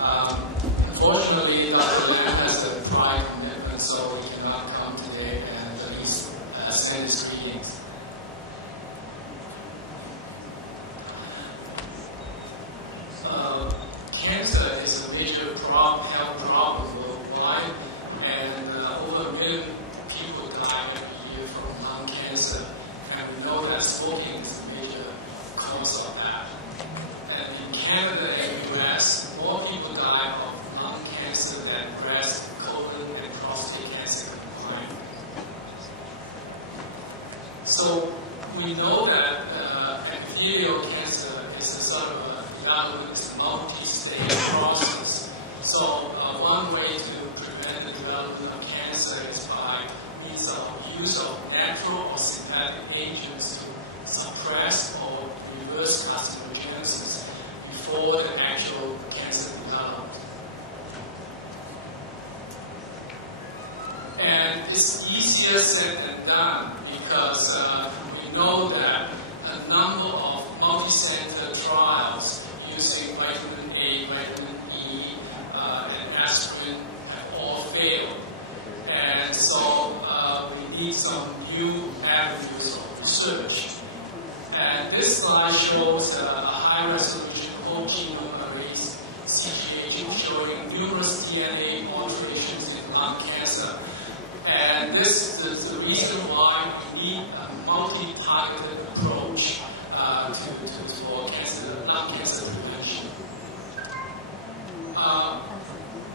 Unfortunately, Dr. Lam has a prior commitment, so he cannot come today, and he's sent his greetings. Cancer is a major health problem worldwide, and over 1 million people die every year from lung cancer. And we know that smoking is a major cause of that. And in Canada and the US, more people die of lung cancer than breast, colon, and prostate cancer combined. So we know that epithelial cancer is a sort of a multi-stage process. So one way to prevent the development of cancer is by use of natural or synthetic agents to suppress or reverse carcinogenesis before the actual cancer develops. And it's easier said than done because we know that a number of multi-center trials using vitamin A, vitamin E, and aspirin have all failed. And so we need some new avenues of research. And this slide shows a high-resolution whole genome arrays CGH showing numerous DNA alterations in lung cancer. And this is the reason why we need a multi-targeted approach for lung cancer prevention.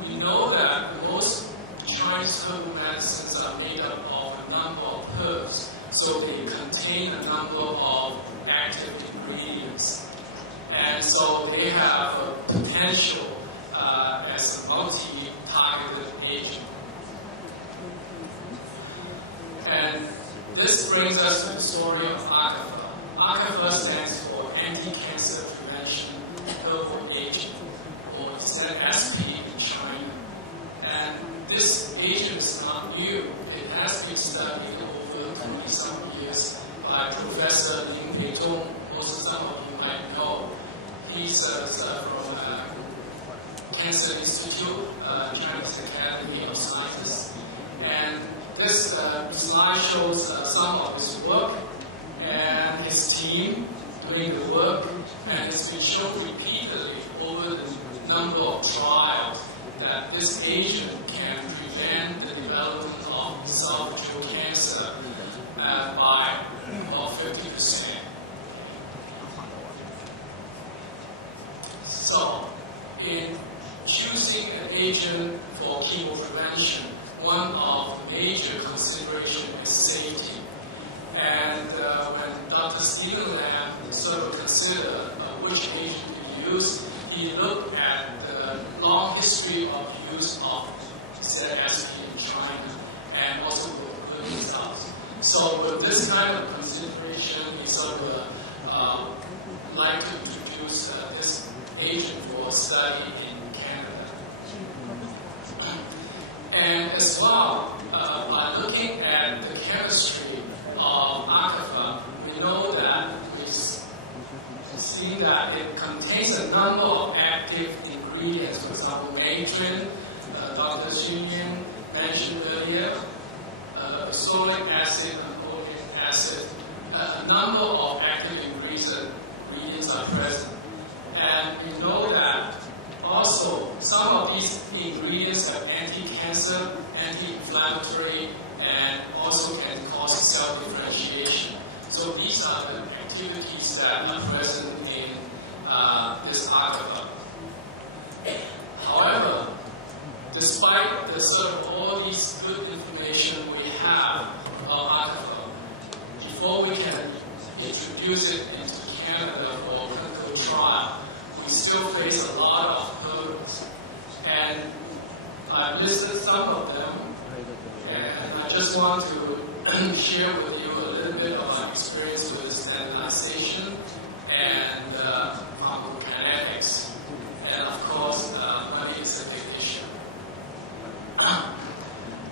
We know that most Chinese herbal medicines are made up of a number of herbs, so they contain a number of active ingredients. And so they have a potential as a multi-targeted agent. And this brings us to the story of ACAPHA. ACAPHA stands for Anti-Cancer Prevention Herbal Agent, or SP in China. And this agent is not new. It has been studied over 20-some years by Professor Lin Peitong, some of you might know. He's from Cancer Institute, Chinese Academy of Sciences. And this slide shows some of his work and his team doing the work, and it's been shown repeatedly over the number of trials that this agent can prevent the development of esophageal cancer by about 50%. So, in choosing an agent for chemoprevention, one of the major considerations is safety. And when Dr. Stephen Lam sort of considered which agent to use, he looked at the long history of use of ZSP in China and also with good results. So with this kind of consideration, he sort of like to introduce this agent for study in Canada. And as well, by looking at the chemistry of ACAPHA, we know that we've seen that it contains a number of active ingredients. For example, matrin, Dr. Xu Yin mentioned earlier, folic acid and oleic acid. A number of active ingredients are present. And we know that also some of these ingredients have anti-cancer, anti-inflammatory, and also can cause cell differentiation. So these are the activities that are present in this ACAPHA. However, despite the sort of all these good information we have about ACAPHA, before we can introduce it into Canada for clinical trial, we still face a lot of hurdles. And I've listed some of them, and I just want to share with you a little bit of my experience with standardization and pharmacokinetics. And of course, money is a big issue.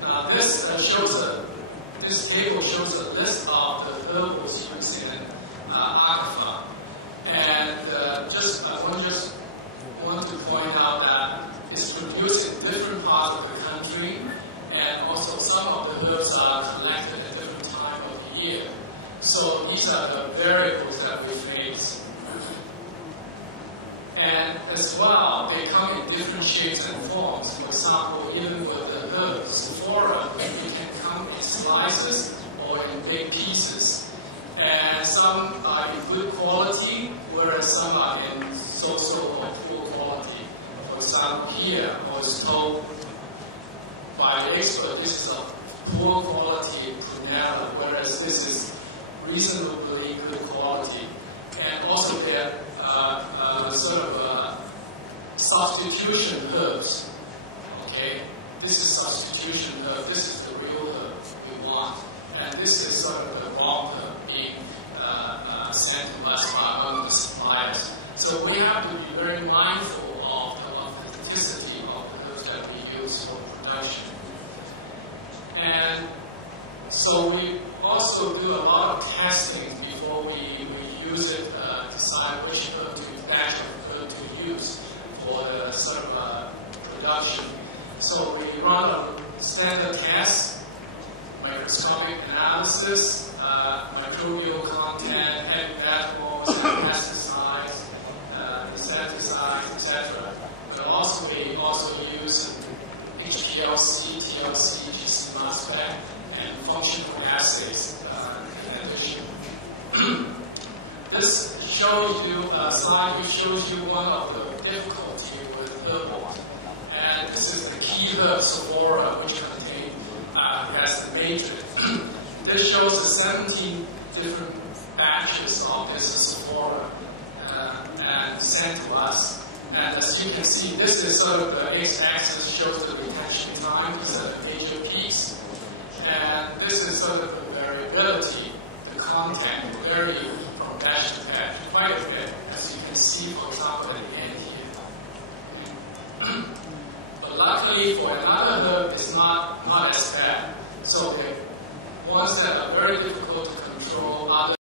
Now this this table shows a list of the herbals used in ACAPHA. And I just want to point out that these are the variables that we face. And as well, they come in different shapes and forms. For example, even with the herbs, flora, it can come in slices or in big pieces. And some are in good quality, whereas some are in so-so or poor quality. For example, here I was told by the expert this is a poor quality prunella, whereas this is reasonably good quality. And also there are sort of substitution herbs. Okay, this is substitution herb. This is the real herb we want, and this is sort of the wrong herb being sent to us by one of the suppliers. So we have to be very mindful of the authenticity of the herbs that we use for production. And so we also do a lot of testing before we use it, decide which herb to batch of herb to use for the sort of production. So we run a standard test, microscopic analysis, microbial content, heavy metals, pesticides, insecticides, etc. But also we also use HPLC, TLC, GC mass spec, and functional assays in addition. This shows you a slide which shows you one of the difficulty with herbals. And this is the key herb saphora, which contain as the matrix. This shows the 17 different batches of this saphora and sent to us. And as you can see, this is sort of the x-axis shows the retention time. These are the major